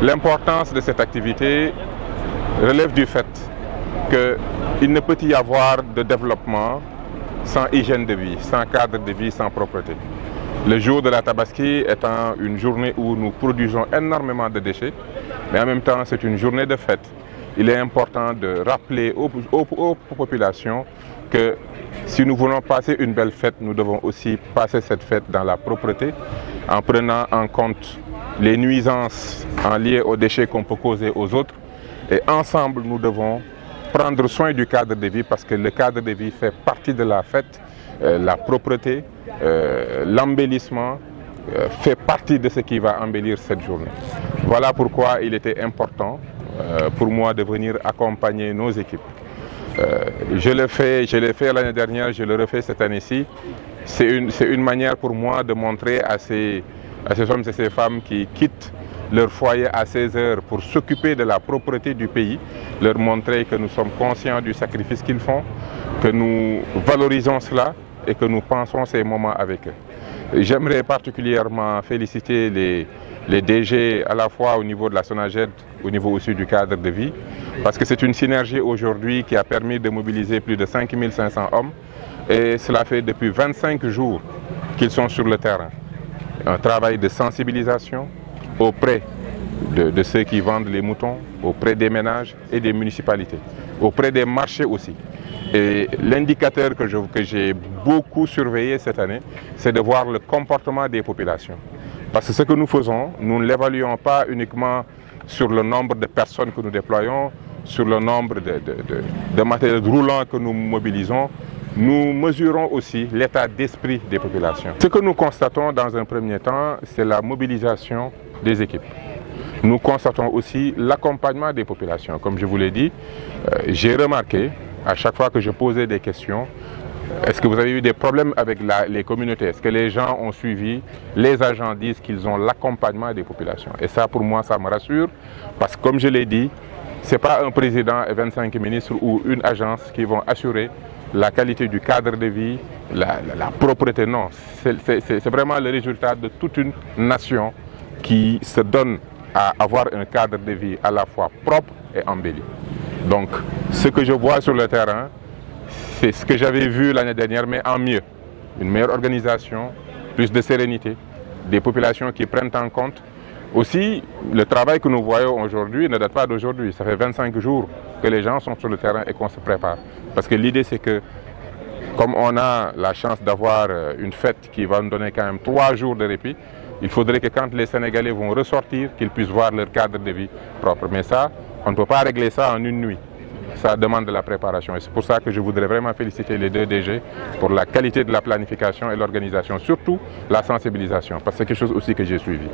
L'importance de cette activité relève du fait qu'il ne peut y avoir de développement sans hygiène de vie, sans cadre de vie, sans propreté. Le jour de la Tabaski étant une journée où nous produisons énormément de déchets, mais en même temps c'est une journée de fête. Il est important de rappeler aux populations que si nous voulons passer une belle fête, nous devons aussi passer cette fête dans la propreté, en prenant en compte les nuisances liées aux déchets qu'on peut causer aux autres. Et ensemble, nous devons prendre soin du cadre de vie parce que le cadre de vie fait partie de la fête. La propreté, l'embellissement fait partie de ce qui va embellir cette journée. Voilà pourquoi il était important pour moi de venir accompagner nos équipes. Je l'ai fait l'année dernière, je le refais cette année-ci. C'est une manière pour moi de montrer à ces hommes et ces femmes qui quittent leur foyer à 16 heures pour s'occuper de la propreté du pays, leur montrer que nous sommes conscients du sacrifice qu'ils font, que nous valorisons cela et que nous pensons ces moments avec eux. J'aimerais particulièrement féliciter les DG à la fois au niveau de la SONAGED, au niveau aussi du cadre de vie, parce que c'est une synergie aujourd'hui qui a permis de mobiliser plus de 5500 hommes et cela fait depuis 25 jours qu'ils sont sur le terrain. Un travail de sensibilisation auprès de ceux qui vendent les moutons, auprès des ménages et des municipalités, auprès des marchés aussi. Et l'indicateur que j'ai beaucoup surveillé cette année, c'est de voir le comportement des populations. Parce que ce que nous faisons, nous ne l'évaluons pas uniquement sur le nombre de personnes que nous déployons, sur le nombre de matériels roulants que nous mobilisons, nous mesurons aussi l'état d'esprit des populations. Ce que nous constatons dans un premier temps, c'est la mobilisation des équipes. Nous constatons aussi l'accompagnement des populations. Comme je vous l'ai dit, j'ai remarqué, à chaque fois que je posais des questions, est-ce que vous avez eu des problèmes avec les communautés? Est-ce que les gens ont suivi? Les agents disent qu'ils ont l'accompagnement des populations. Et ça, pour moi, ça me rassure, parce que comme je l'ai dit, ce n'est pas un président et 25 ministres ou une agence qui vont assurer la qualité du cadre de vie, la propreté. Non, c'est vraiment le résultat de toute une nation qui se donne à avoir un cadre de vie à la fois propre et embelli. Donc, ce que je vois sur le terrain, c'est ce que j'avais vu l'année dernière, mais en mieux. Une meilleure organisation, plus de sérénité, des populations qui prennent en compte. Aussi, le travail que nous voyons aujourd'hui ne date pas d'aujourd'hui. Ça fait 25 jours que les gens sont sur le terrain et qu'on se prépare. Parce que l'idée, c'est que, comme on a la chance d'avoir une fête qui va nous donner quand même 3 jours de répit, il faudrait que quand les Sénégalais vont ressortir, qu'ils puissent voir leur cadre de vie propre. Mais ça, on ne peut pas régler ça en une nuit. Ça demande de la préparation. Et c'est pour ça que je voudrais vraiment féliciter les 2 DG pour la qualité de la planification et l'organisation, surtout la sensibilisation, parce que c'est quelque chose aussi que j'ai suivi.